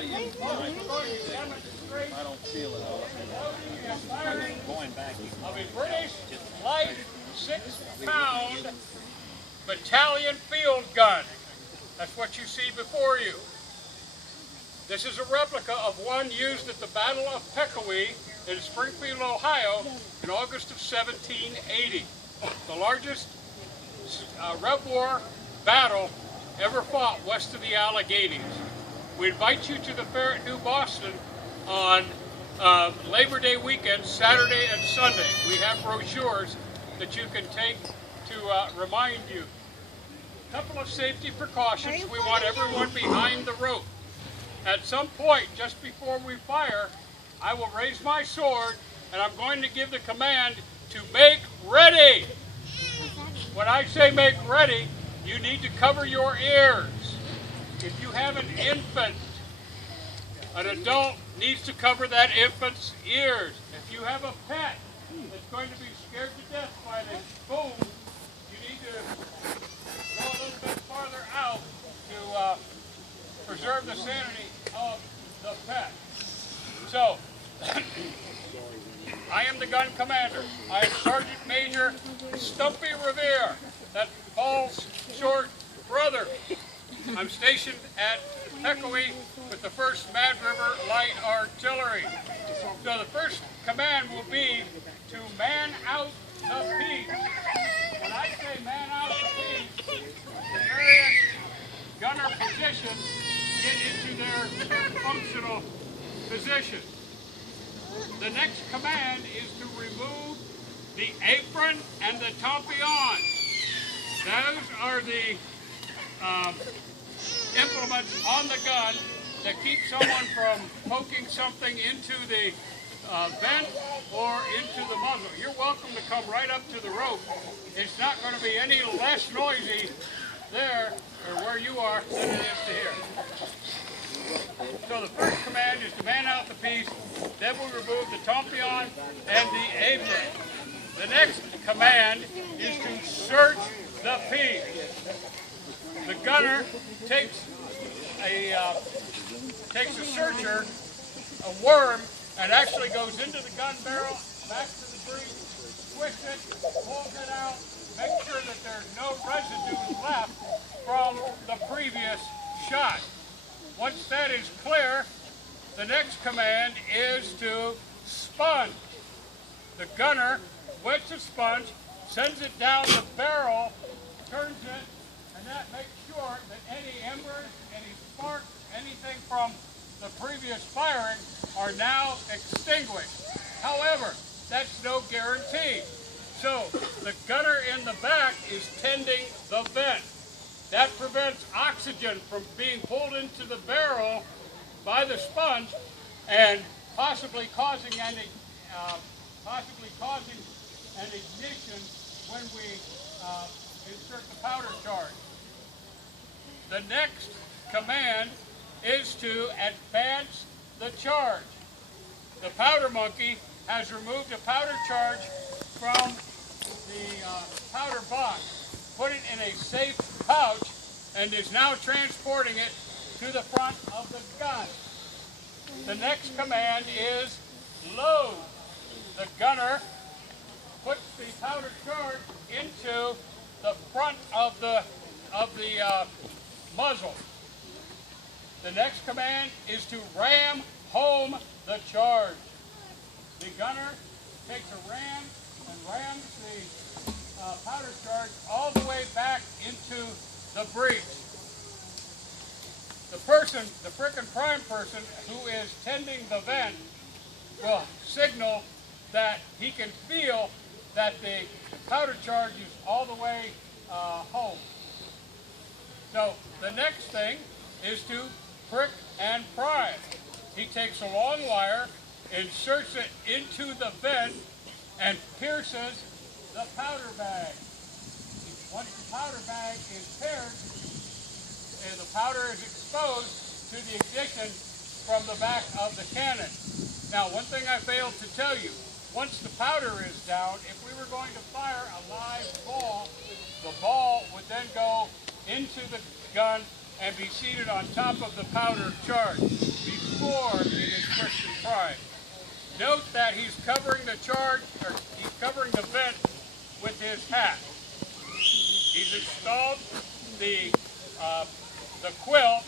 tell you, I don't feel it. Going back. Of a British light 6-pound battalion field gun. That's what you see before you. This is a replica of one used at the Battle of Peckawee in Springfield, Ohio in August of 1780. The largest Rev War battle ever fought west of the Alleghenies. We invite you to the fair at New Boston on Labor Day weekend, Saturday and Sunday. We have brochures that you can take to remind you. A couple of safety precautions. We want everyone behind the rope. At some point, just before we fire, I will raise my sword and I'm going to give the command to make ready. When I say make ready, you need to cover your ears. If you have an infant, an adult needs to cover that infant's ears. If you have a pet that's going to be scared to death by the boom, you need to go a little bit farther out to preserve the sanity of the pet. So, I am the gun commander. I am Sergeant Major Stumpy Revere. That's Paul's short brother. I'm stationed at Peckawee with the 1st Mad River Light Artillery. So the first command will be to man out the piece. When I say man out the piece, the various gunner positions get into their functional position. The next command is to remove the apron and the tompion. Those are the implements on the gun that keep someone from poking something into the vent or into the muzzle. You're welcome to come right up to the rope. It's not going to be any less noisy there or where you are than it is to here. So the first command is to man out the piece, then we'll remove the tompion and the apron. The next command is to search the piece. The gunner takes a searcher, a worm, and actually goes into the gun barrel, back to the breech, twists it, pulls it out, make sure that there's no residue left from the previous shot. Once that is clear, the next command is to sponge. The gunner wets a sponge, sends it down the barrel, turns it, and that makes sure that any embers, any sparks, anything from the previous firing are now extinguished. However, that's no guarantee. So the gunner in the back is tending the vent. That prevents oxygen from being pulled into the barrel by the sponge and possibly causing an ignition when we insert the powder charge. The next command is to advance the charge. The powder monkey has removed a powder charge from the powder box, put it in a safe pouch, and is now transporting it to the front of the gun. The next command is load. The gunner puts the powder charge into the front of the muzzle. The next command is to ram home the charge. The gunner takes a ram and rams the powder charge all the way back into the breech. The frickin' prime person who is tending the vent will signal that he can feel that the powder charge is all the way home. So the next thing is to prick and prime. He takes a long wire, inserts it into the vent, and pierces the powder bag. Once the powder bag is paired, the powder is exposed to the ignition from the back of the cannon. Now, one thing I failed to tell you, once the powder is down, if we were going to fire a live ball, the ball would then go into the gun and be seated on top of the powder charge before it is pushed and pried. Note that he's covering the charge, or he's covering the vent with his hat. He's installed the quill.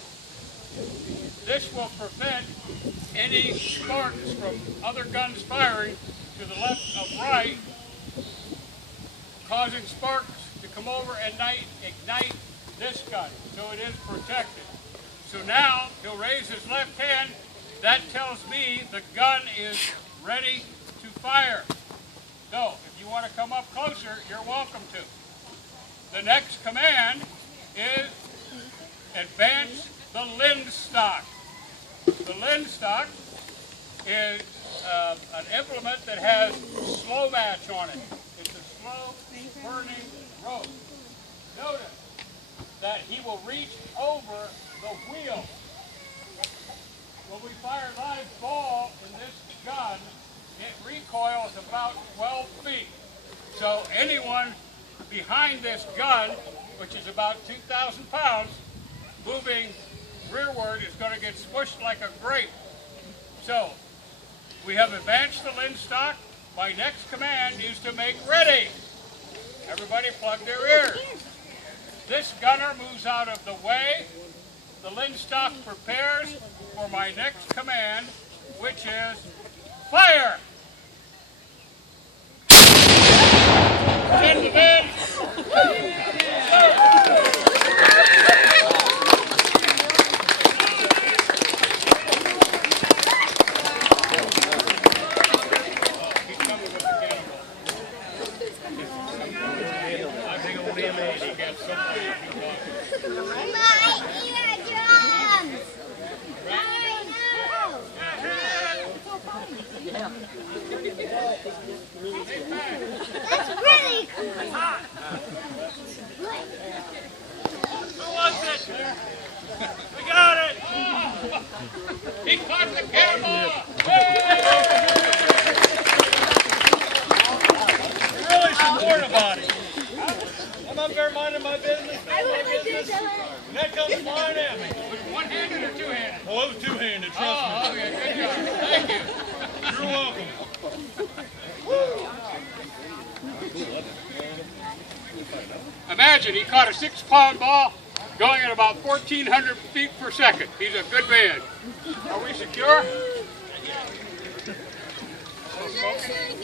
This will prevent any sparks from other guns firing to the left or right, causing sparks to come over and ignite this gun, so it is protected. So now he'll raise his left hand. That tells me the gun is ready to fire. So if you want to come up closer, you're welcome to. The next command is advance the linstock. The linstock is an implement that has slow match on it. It's a slow burning rope. Notice that he will reach over the wheel. When we fire live ball in this gun, it recoils about 12 feet. So anyone behind this gun, which is about 2,000 pounds, moving rearward is going to get smushed like a grape. So we have advanced the linstock. My next command is to make ready. Everybody plug their ears. This gunner moves out of the way. The linstock prepares for my next command, which is fire. Send the men. That's really cool. Who was it? We got it! He caught the cannonball! You really should warn about it. I'm up there minding my business. And that comes flying at me. Was it one-handed or two-handed? Oh, it was two-handed, trust me. Oh, okay, good job. Thank you. You're welcome. Imagine he caught a 6-pound ball going at about 1,400 feet per second. He's a good man. Are we secure? Smoking?